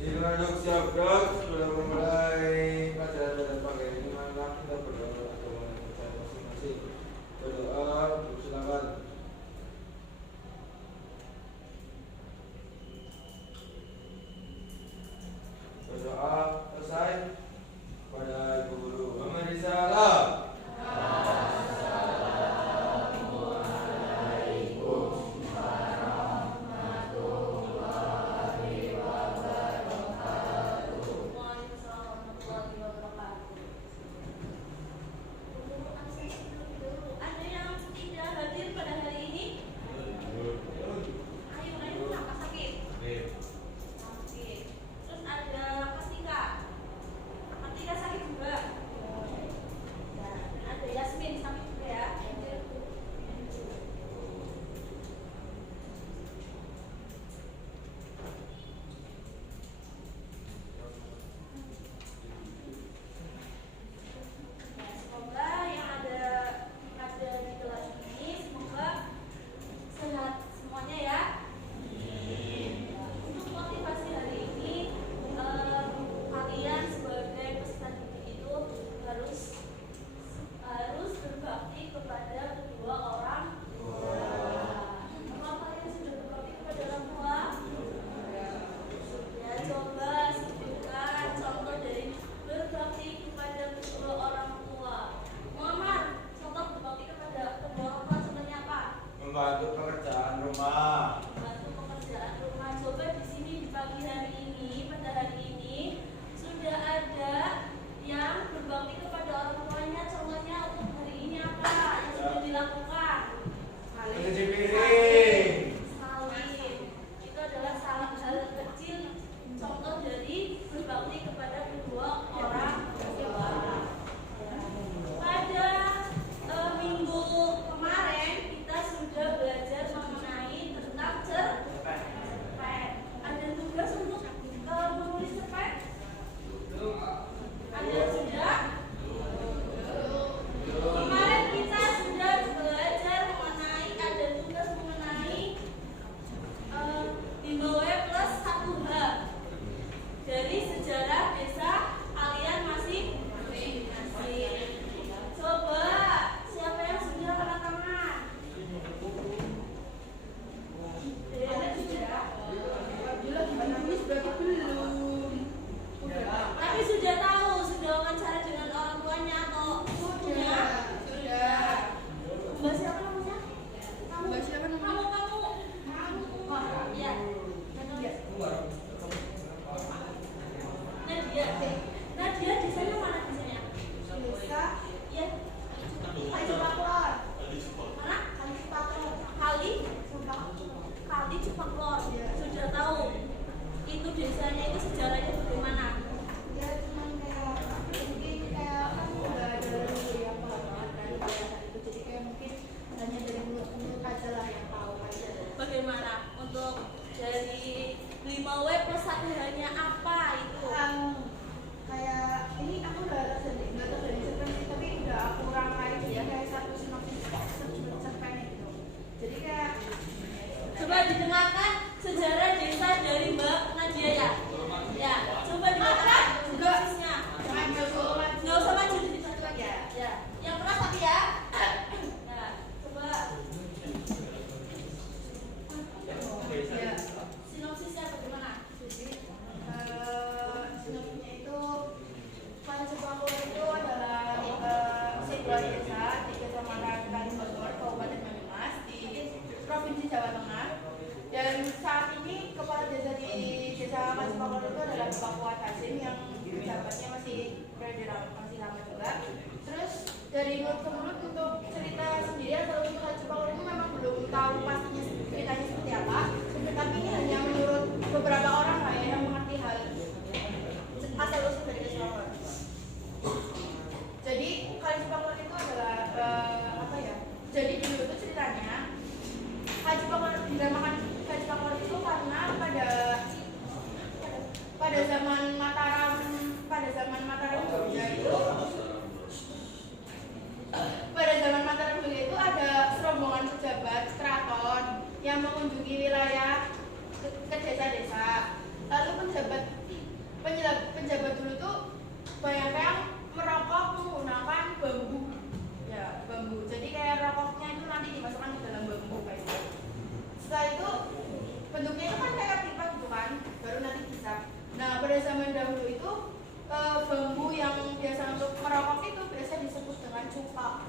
Anak siap dok, sudah memulai pelajaran dan pakai ini mana kita berdoa agama yang percaya masing-masing. Berdoa, silakan. Berdoa selesai pada ibu guru. Muhammad salam. Membantu pekerjaan rumah. Coba di sini di pagi hari ini, pada hari ini sudah ada yang berbakti kepada orang tuanya. Contohnya untuk hari ini apa yang sudah dilakukan? Mencuci piring. Salin. Itu adalah salah hal kecil contoh dari berbakti kepada kedua orang tua. Pada minggu kemarin kita sudah belajar mengenai tentang cerpen. Ada tugas untuk menulis cerpen? Ada sudah? Kemarin kita sudah belajar mengenai ada tugas mengenai Himbauan plus 1H dari sejarah desa kalian masih coba siapa yang sudah angkat tangan? Tapi sudah tahu, sudah wawancara dengan orang tuanya atau punya? Sudah. Mbak siapa namanya? Kamu. Wah, iya. Nadia desanya mana desanya? Desa. Iya. Kali Cipaklor. Mana? Kali Cipaklor. Kali Cipaklor. Sudah tahu. Itu desanya itu sejarahnya bagaimana? Ya cuma kayak mungkin kayak kan nggak ada yang paham dari daerah itu, jadi kayak mungkin hanya dari mulut aja lah yang tahu aja. Bagaimana untuk dari 5W plus 1H-nya apa itu? Kayak ini aku udah nggak tahu dari cerpen sih, tapi udah aku rangkai ya kayak satu sinopsis cerpen gitu. Jadi kayak Coba didengarkan sejarah desa dari Mbak Nadia ya. Ya, coba didengarkan sinopsisnya. Nggak usah maju di satu lagi ya. Ya, yang keras tapi ya. Nah, coba ya sinopsisnya bagaimana? jadi sinopsisnya itu Kali Cipaklor itu adalah sebuah desa di Kecamatan Kalibogor, Kabupaten Banyumas di Provinsi Jawa Tengah. Dan saat ini kepala desa di desa Kali Cipaklor itu adalah Bapak Fuad Hasim yang jabatannya masih lama juga. Terus dari mulut ke mulut untuk cerita sendiri atau untuk Kali Cipaklor itu memang belum tahu pastinya ceritanya seperti apa. Tapi ini hanya menurut beberapa orang lah ya yang mengerti hal asal usul dari Kali Cipaklor. Jadi Kali Cipaklor itu adalah apa ya? Jadi dulu itu ceritanya Kali Cipaklor dinamakan Kali Cipaklor itu karena pada zaman Mataram Jogja itu ada serombongan pejabat keraton yang mengunjungi wilayah ke desa-desa. Lalu pejabat pada zaman dahulu itu bambu yang biasa untuk merokok itu biasa disebut dengan cupak.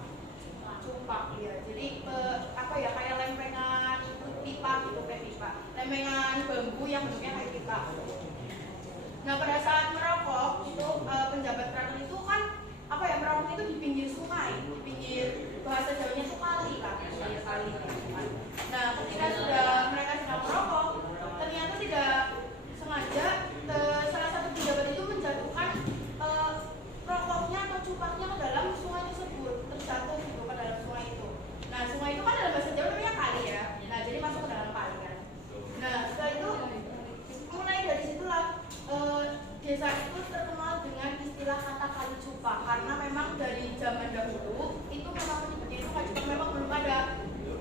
Cupak ya. Jadi apa ya, kayak lempengan pipa gitu, kayak pipa. Lempengan bambu yang bentuknya kayak pipa. Nah, pada saat merokok itu penjabat keraton itu kan apa ya, merokok itu di pinggir sungai, di pinggir, bahasa Jawanya itu kali lah, pinggir kali. Nah, ketika sudah mereka sedang merokok, ternyata tidak sengaja salah satu pejabat itu menjatuhkan rokoknya atau cupaknya ke dalam sungai tersebut, terjatuh gitu ke dalam sungai itu. Nah, sungai itu kan dalam bahasa Jawa namanya kali ya. Nah, jadi masuk ke dalam kali kan. Nah, setelah itu mulai dari situlah desa itu terkenal dengan istilah kata kali cupak, karena memang dari zaman dahulu itu memang menyebutnya itu kali cupak, memang belum ada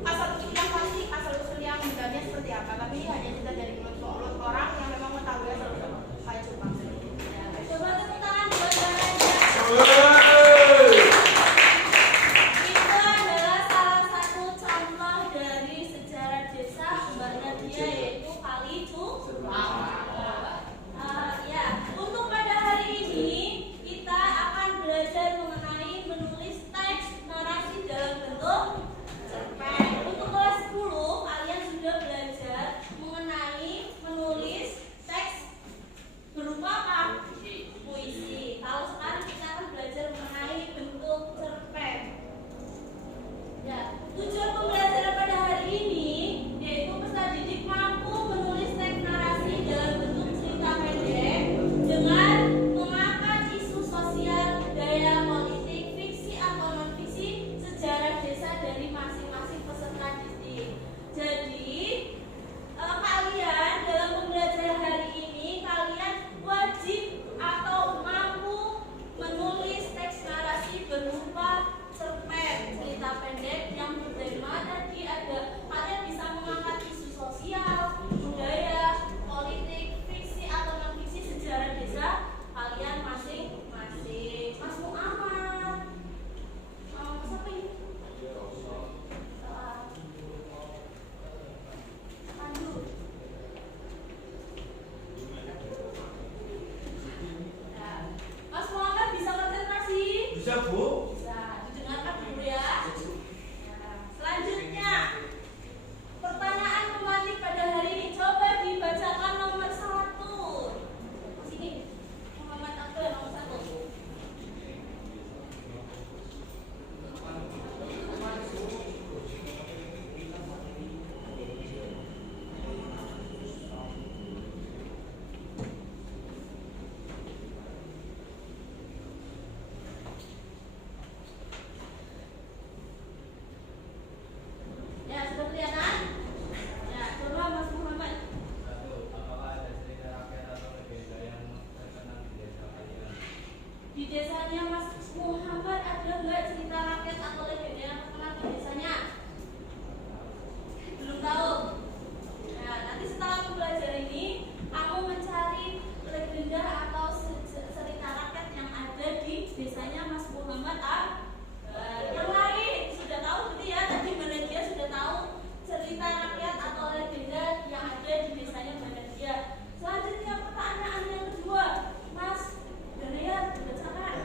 asal usul yang pasti, asal usul yang benarnya seperti apa, tapi hanya kita dari mulut orang yang memang mengetahui asal usul kali cupak. Coba tepuk tangan buat Mbak Nadia. Itu adalah salah satu contoh dari sejarah desa Mbak Nadia, yaitu kali cupak. Ya, untuk pada hari ini kita akan belajar mengenai menulis teks narasi dalam bentuk cerpen. Untuk kelas 10 kalian sudah belajar mengenai menulis teks berupa apa? Puisi. Kalau sekarang kita akan belajar mengenai bentuk cerpen. Ya, tujuan pembelajaran pada hari ini yaitu peserta didik mampu menulis teks narasi dalam bentuk cerita pendek dengan mengangkat isu sosial, gaya politik, fiksi atau non-fiksi, sejarah desa dari masing-masing peserta didik. Jadi kalian dalam pembelajaran hari ini kalian wajib atau mampu menulis teks narasi berupa cerpen, cerita pendek yang bertema tadi ada, kalian bisa mengangkat isu sosial, budaya, politik, fiksi atau non fiksi, sejarah desa kalian masing-masing. Mas Muhammad, siapa ini? Pandu. Nah, Mas Muhammad bisa konsentrasi? Bisa, Bu? Bisa, didengarkan dulu ya. Nah, selanjutnya pertanyaan pemantik pada hari ini, coba dibacakan nomor 1. Sini, Muhammad Abdul nomor 1. Ya, sudah kelihatan? Ya, coba Mas Muhammad. Apakah ada cerita rakyat atau legenda yang terkenal di desa kalian? Di desanya Mas Muhammad ada nggak cerita rakyat atau legenda yang terkenal di desanya? Belum tahu. Nah, nanti setelah pembelajaran ini, kamu mencari legenda atau cerita rakyat yang ada di desanya Mas Muhammad. Yang lain sudah tahu berarti ya, tadi Mbak Nadia sudah tahu cerita rakyat atau legenda yang ada di desanya Mbak Nadia. Selanjutnya pertanyaan yang kedua, Mas Daniel, bacakan.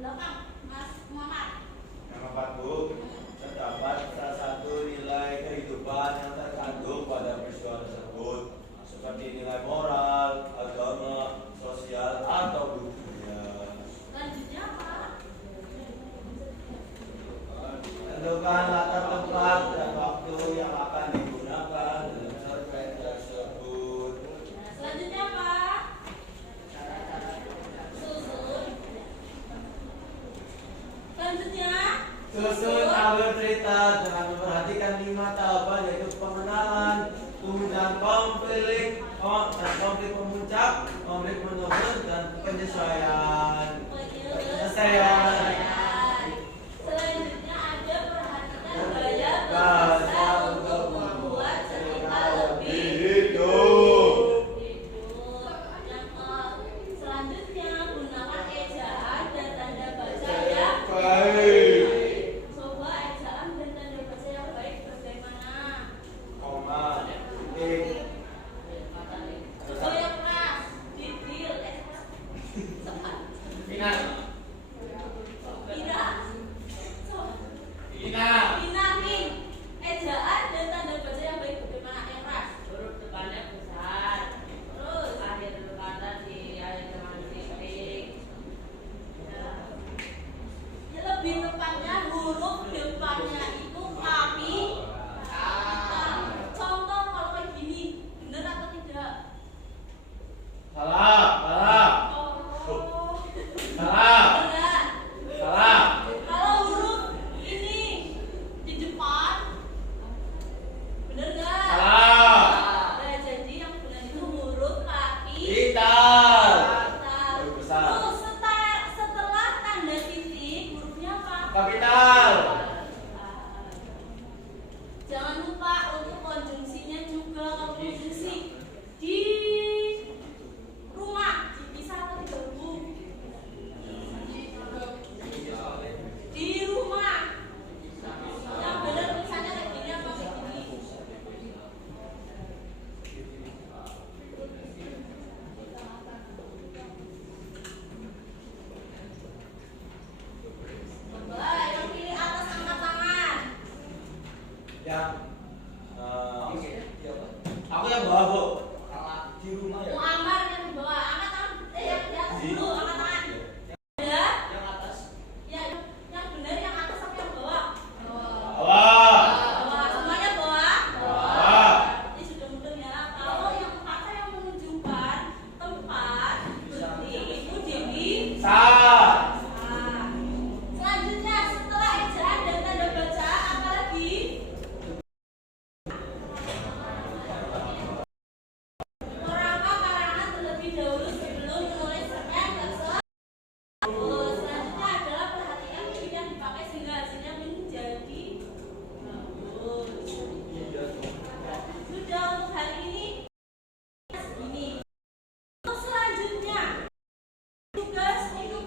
Belakang, Mas Muhammad. Yang keempat, Bu, terdapat salah satu nilai kehidupan yang terkandung pada peristiwa tersebut, seperti nilai moral, agama, sosial, atau budaya. Selanjutnya apa? Tentukan latar tempat dan waktu yang akan digunakan dalam survei tersebut. Selanjutnya apa? Susun. Selanjutnya Susun alur cerita dengan memperhatikan 5 tahapan, yaitu pengenalan, kemudian konflik pemuncak, konflik menurun, dan penyesuaian. Selanjutnya ada perhatikan gaya bahasa untuk membuat cerita lebih hidup. Selanjutnya gunakan ejaan dan tanda baca yang Baik. Coba ejaan dan tanda baca yang baik bagaimana? Koma, titik. Coba yang keras, detail, cepat. Pinang. Pinangin. Ejaan dan tanda baca yang baik bagaimana? Yang keras. Huruf depannya besar, Terus akhir kata di akhir dengan titik. ya lebih tepatnya huruf depannya itu kami. Contoh kalau kayak gini, bener atau tidak? Salah. Oh. Salah. Benar. Salah. Kalau huruf ini di depan, bener nggak? Salah. Nah, jadi yang benar itu huruf kaki. Vital. Vital. Huruf besar. Terus setelah tanda titik, hurufnya apa? Kapital. Jangan lupa untuk konjungsinya juga. Kalau konjungsi di rumah dipisah atau digabung? Di rumah. Yang benar tulisannya kayak gini apa kayak gini? Coba yang pilih atas angkat tangan. Yang aku yang bawa, Bu. Di rumah ya. Muammar yang di bawah, angkat tangan. Yang di atas dulu, angkat tangan. Ya, Yang atas. yang benar yang atas apa yang bawah? Bawah. Bawah, semuanya bawah. Bawah. Ini sudah mudah ya. Kalau yang kata yang menunjukkan tempat berhenti itu di Sah. Selanjutnya setelah ejaan dan tanda baca apa lagi? Merangkap karangan terlebih dahulu sebelum menulis cerpen tersebut. Selanjutnya adalah perhatikan titik yang dipakai sehingga hasilnya menjadi bagus. Sudah untuk hari ini segini. Untuk selanjutnya tugas itu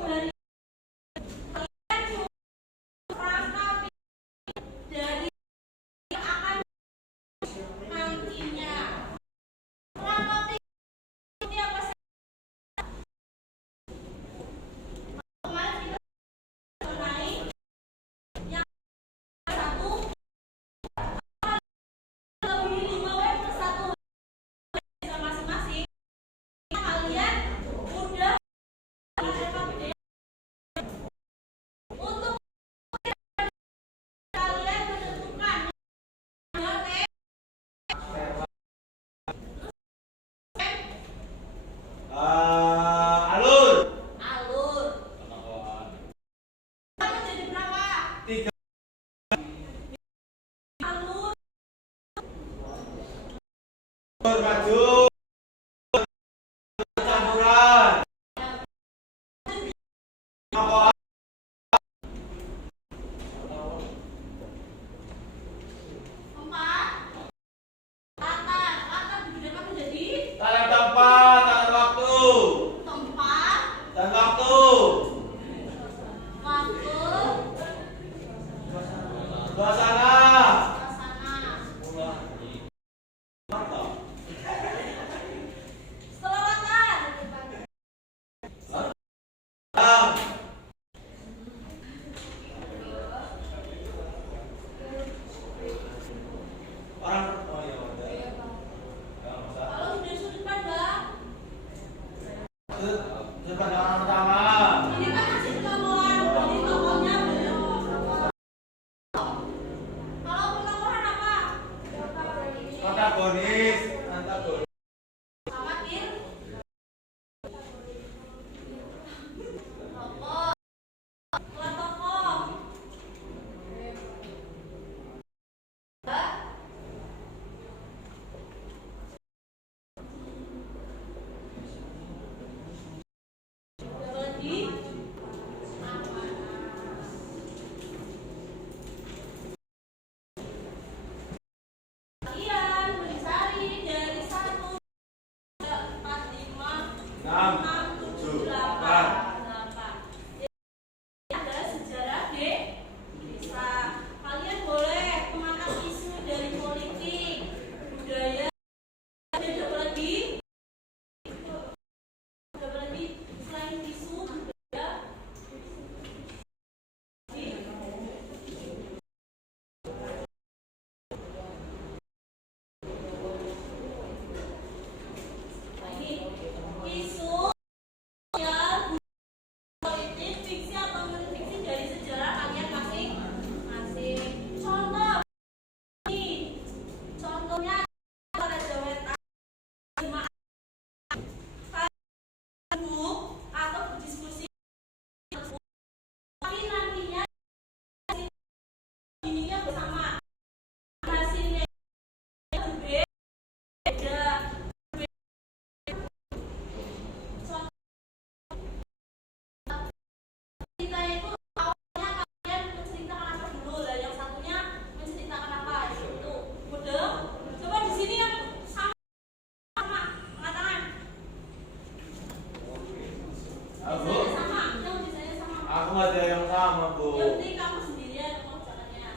nggak ada yang sama, Bu. Yang penting kamu sendirian mengerjakannya.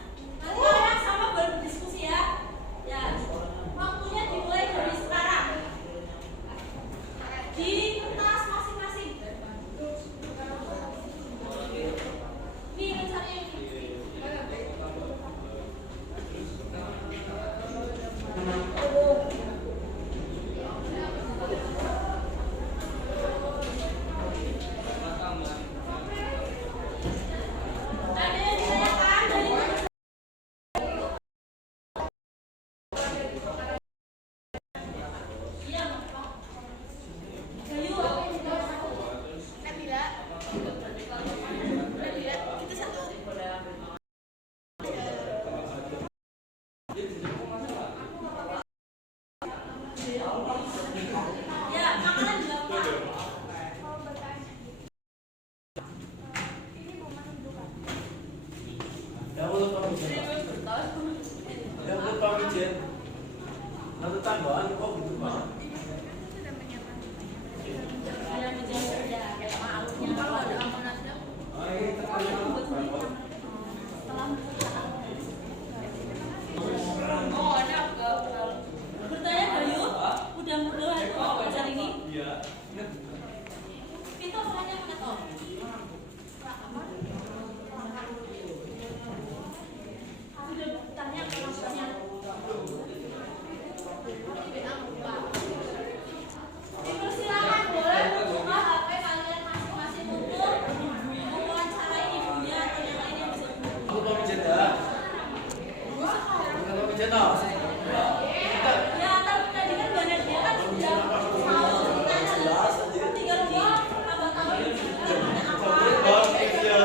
Nanti kalian sama baru berdiskusi ya. Ya, waktunya dimulai dari sekarang. Di kertas masing-masing. Nih, mencari yang ini. Ada yang ditanyakan dari iya, Pak. Gayu, Nabila. Nabila, kita satu. ya, makanan berapa? Yang belum pamijen. Yang belum pamijen. Nanti tambahan kok gitu banget. Ada menjadi ya, maafnya. Kalau ada amanat bertanya Gayu, udah mulai belajar ini? Iya. Kita mulanya mana toh? Sudah tanya ke maksudnya. Dipersilakan boleh buka HP kalian masing-masing untuk mewawancarai ibunya atau yang lainnya bisa. Aku pamijen dah. Bukan pamijen dah. Ya, tadi kan banyak dia kan sudah mau ditanya. Tinggal dia tambah-tambah temanya apa? Temanya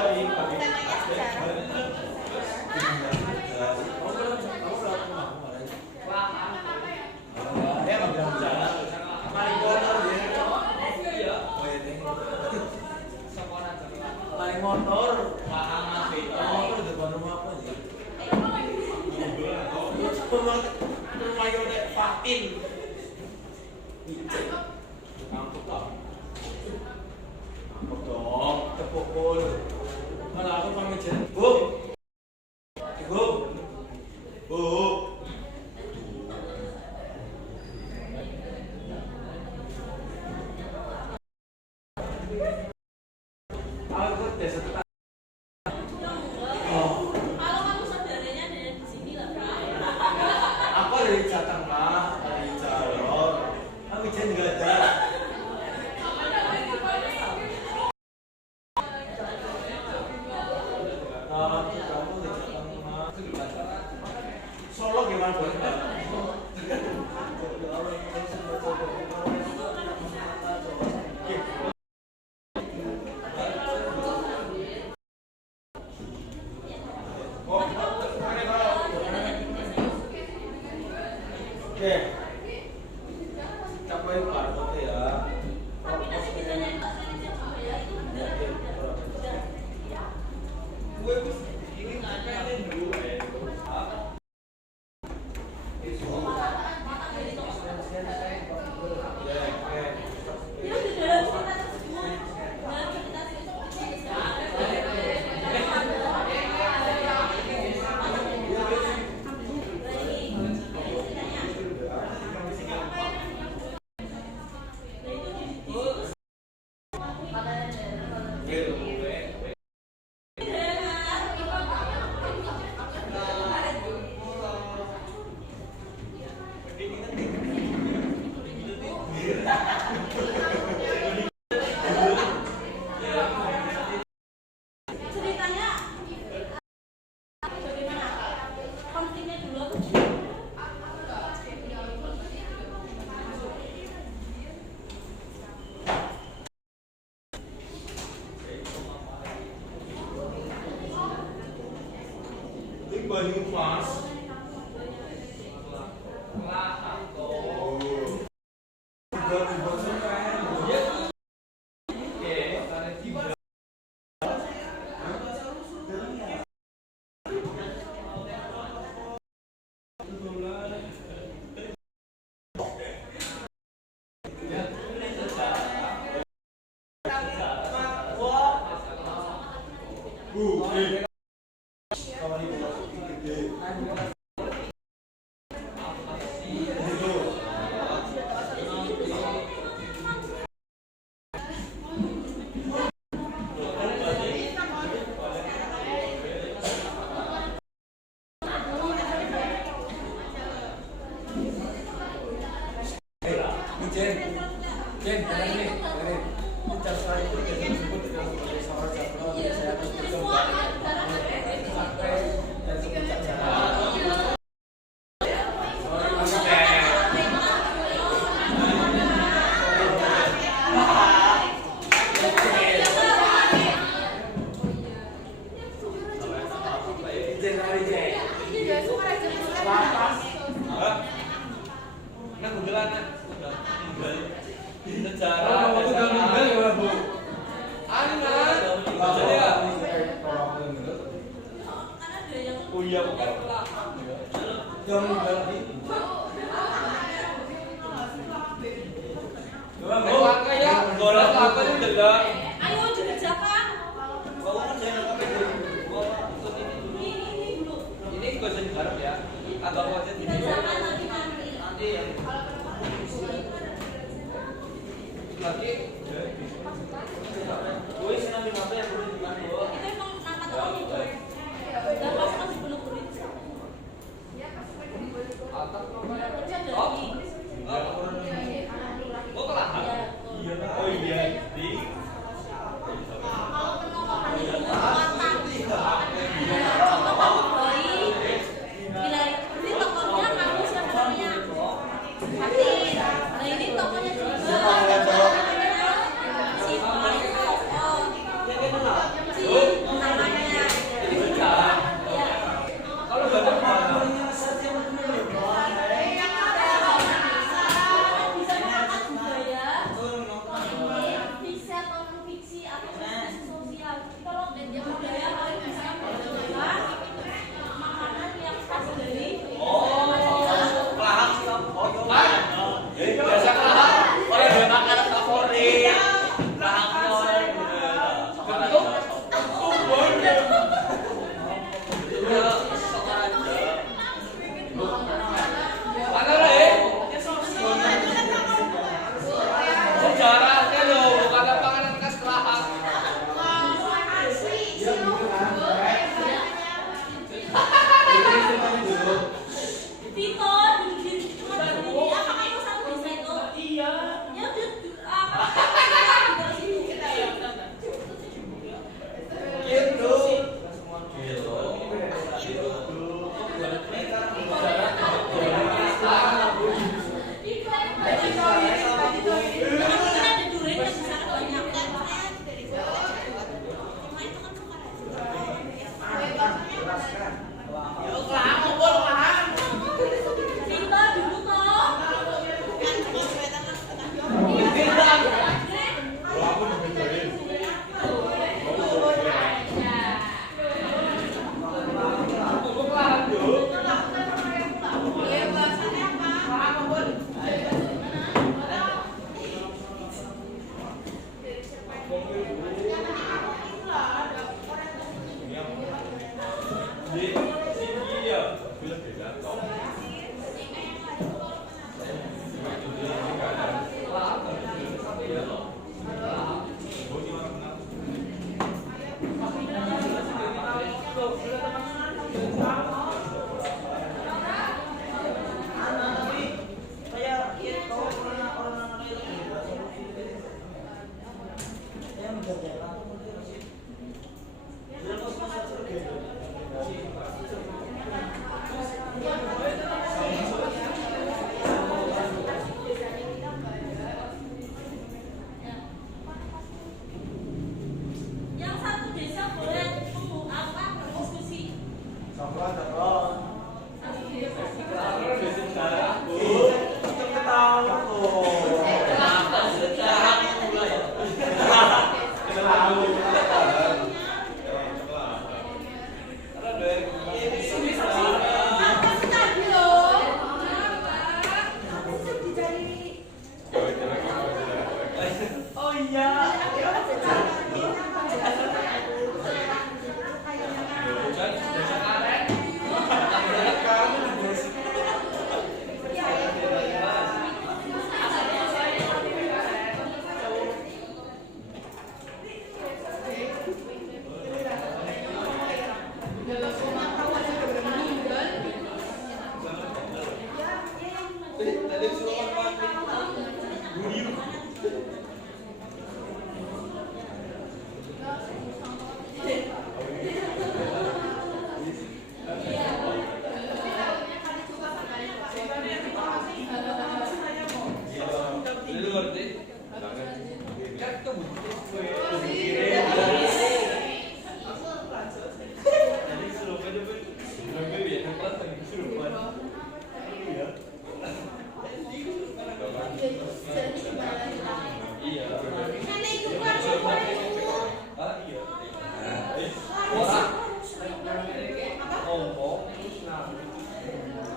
sejarah. Paling motor, motor depan rumah apa sih? Rumah yang udah Fatin. Angkut dong, kepukul. Malah aku pamijen. Bu, bu, bu. Aku desa tetap. Kalau kamu saudaranya dari di sini lah. Aku dari Jateng mah, dari Jalor. Pamijen nggak ada. Kamu di Jateng mah. Solo gimana buat Oke. Capai parpot ya. Tapi nanti ditanyain Pak Senior juga ya, itu benar. Gue ini ngapain dulu ya? Dia di dalam cerita tersebut, dalam cerita ceritanya bagaimana? Konfliknya dulu. Ini Bandung Mas. Ayo dikerjakan. Ini gosen garap ya. Agak wajar ini. Dikerjakan nanti. Nanti yang lagi. Woi, senang di mana yang perlu di mana? Itu emang nama tahun itu. Dan pas masih belum beri. Atap Kerja dari. Oh, kelahan. Ya, Oh iya, di kalau penokohan itu matang. Contoh kamu bayi. Bila ini tokohnya kamu siapa namanya? Hati. Nah ini tokohnya juga. Si Pak itu tokoh. Si namanya. Ya. Kalau badan Bisa mengangkat budaya. Ini fiksi atau non fiksi atau isu sosial. Kalau budaya paling bisa menunjukkan makanan yang khas dari biasa kelahan. Oleh dua makanan favorit. mana lah sejarahnya loh, bukan panganan khas kelahan. Vito duduk di tempat sendiri. Apa kamu satu bisa itu? Iya. Ya udah. Apa? Gitu. Ada durian yang bisa banyak. Vito duduk toh. Yang satu desa boleh berdiskusi.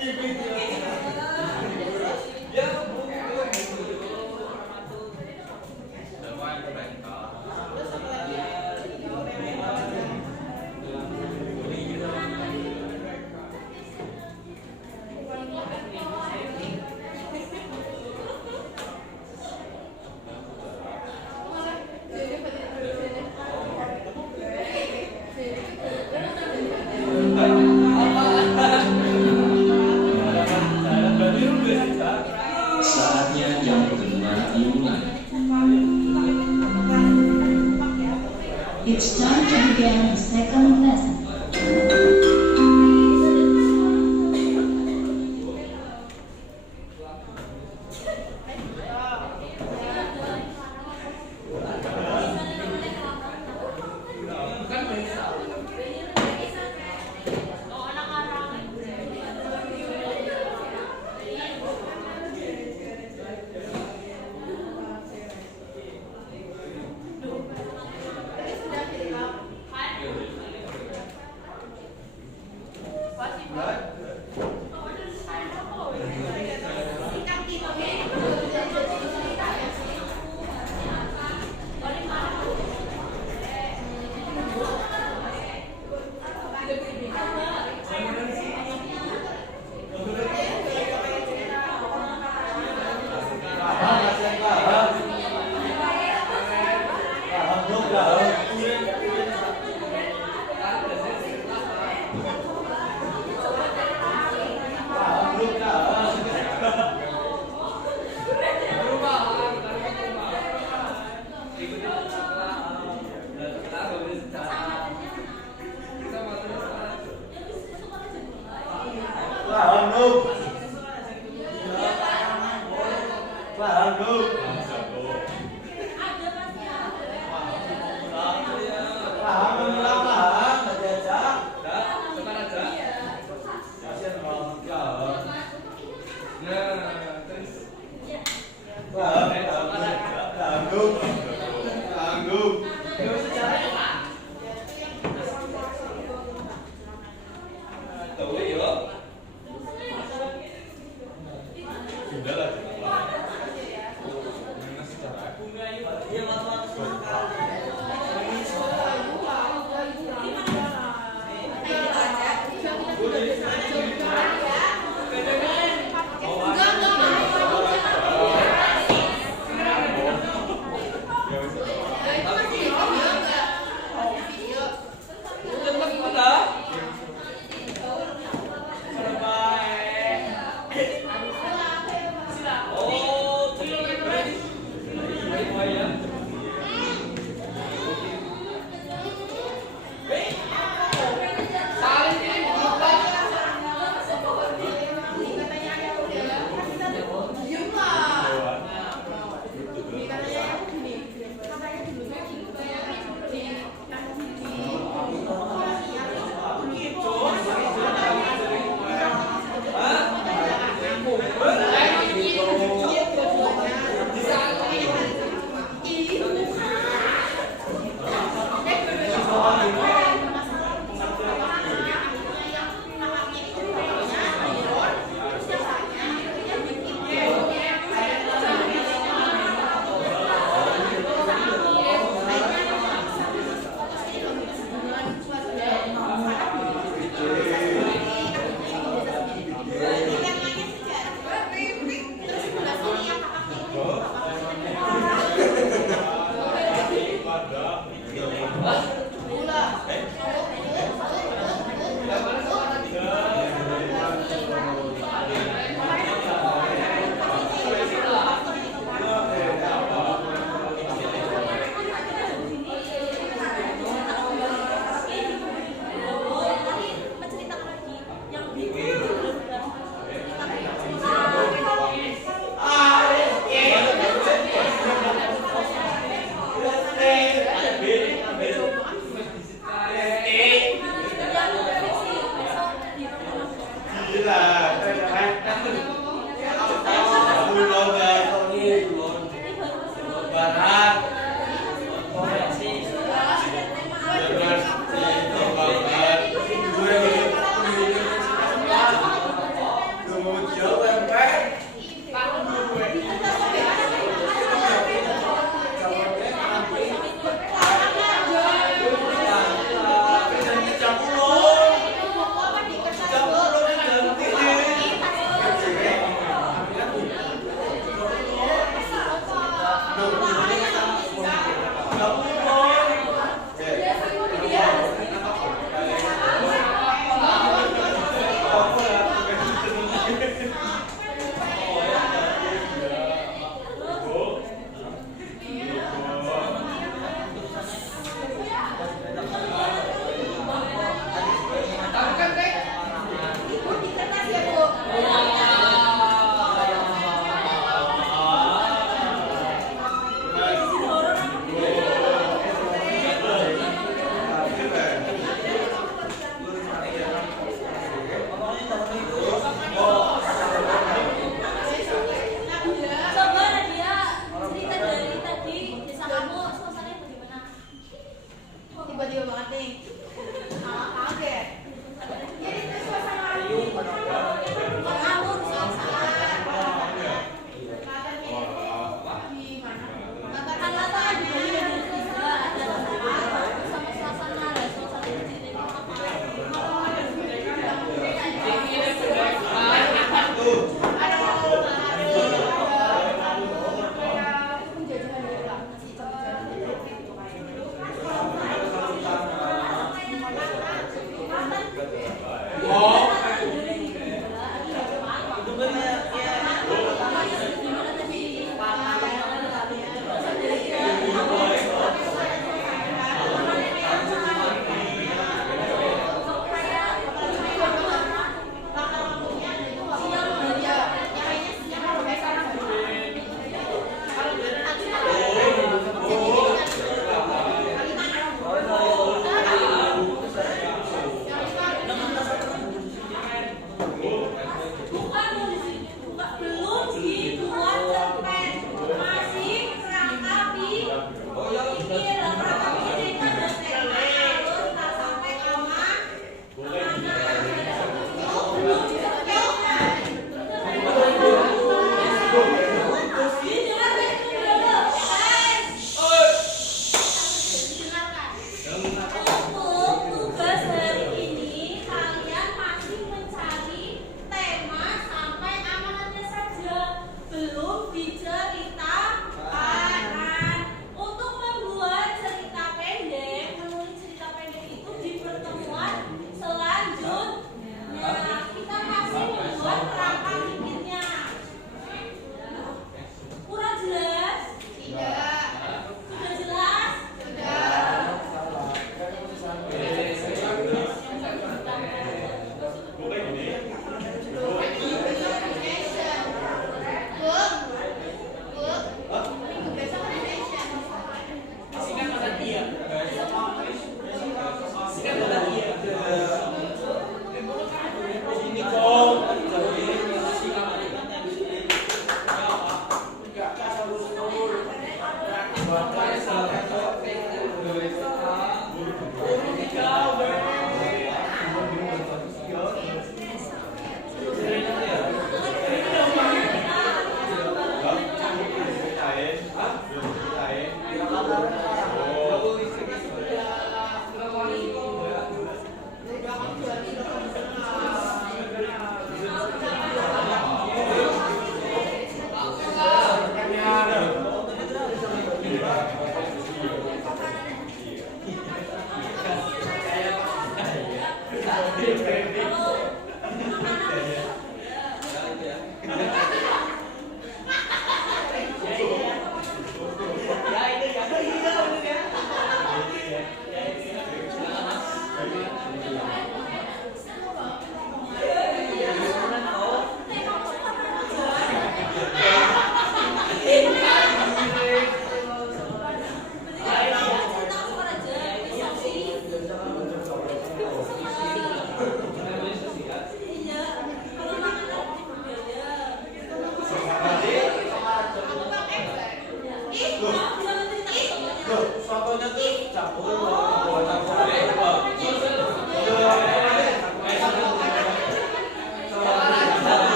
Terus apa lagi ya? Saatnya jam kedua dimulai. It's time to begin the second lesson. Kaget. Jadi itu suasana ini mengatur suasana. latarnya itu di mana? Kan latar di Bali juga ada sama suasana lah, suasana kecil itu apa? Penjajahan Belanda.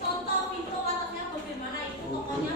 Contoh pintu wataknya bagaimana itu tokonya.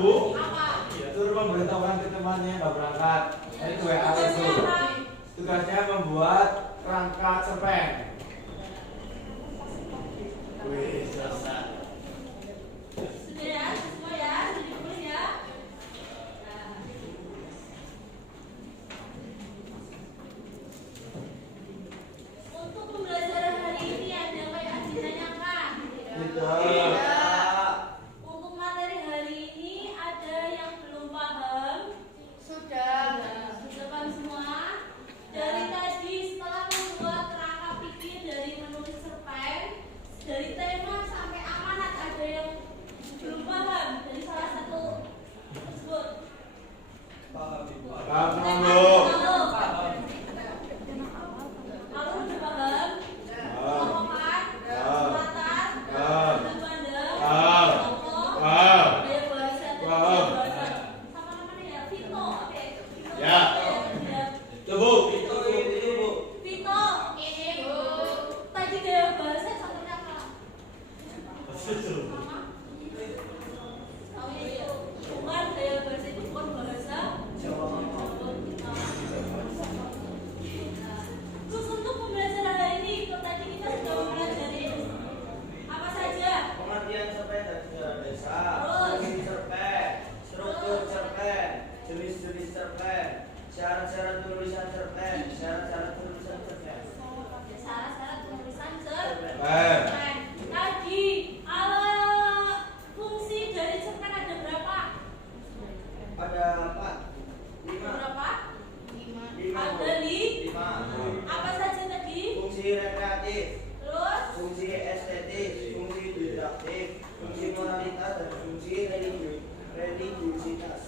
Bu. Apa? Suruh memberitahukan ke temannya nggak berangkat. Itu WA itu. Tugasnya apa? Tugasnya membuat rangka cerpen. Wih, selesai. Sudah ya, semua ya, sudah ditulis ya. Nah. Untuk pembelajaran hari ini ada kayak ditanyakan. Tidak. Untuk materi hari ini ada yang belum paham. Sudah. Sudah paham semua? Dari tadi setelah membuat kerangka pikir dari menulis cerpen, dari tema sampai amanat ada yang belum paham dari salah satu tersebut. Paham, Tema Bu. Kalau udah paham, kelompok, latar, sudut pandang, tokoh, gaya bahasa, dan gaya bahasa. Sama namanya ya, Vito. Ya. Itu Bu. Vito, ini Bu. Tadi gaya bahasa contohnya apa? Sama? Tahu itu. Bukan gaya bahasa itu bukan bahasa Jawa. Terus untuk pembelajaran hari ini, tadi kita sudah mempelajari apa saja? Pengertian cerpen dan sejarah desa, Terus. fungsi cerpen, struktur cerpen, jenis-jenis cerpen, syarat-syarat tulisan cerpen, syarat-syarat tulisan cerpen. Syarat-syarat penulisan cerpen. Eh. Tadi fungsi dari cerpen ada berapa? Ada 4, 5, Berapa? 5. Ada 5. apa saja tadi? Fungsi rekreatif, Terus fungsi estetis, fungsi didaktik, fungsi moralitas, dan fungsi religiusitas.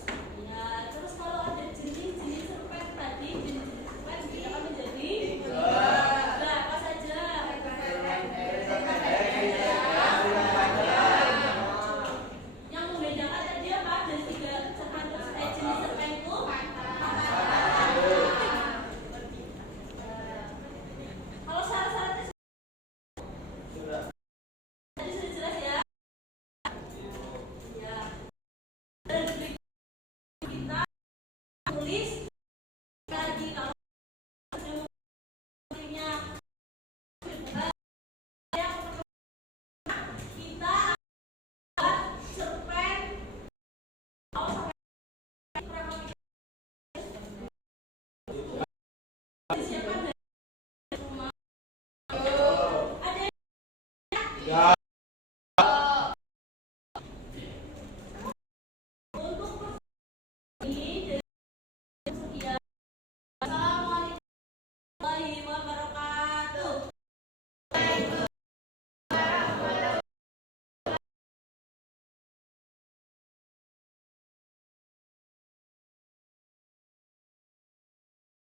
ya, terus kalau ada jenis-jenis cerpen tadi, jenis-jenis cerpen bisa menjadi 3. apa saja? Yang membedakan tadi apa? Dari 3 cerpen jenis cerpen itu kalau syarat-syaratnya Sudah. tadi sudah jelas ya? Ya. Dan kita tulis lagi kalau sudah mempunyainya kita buat cerpen disiapkan dari rumah. Ada Ya.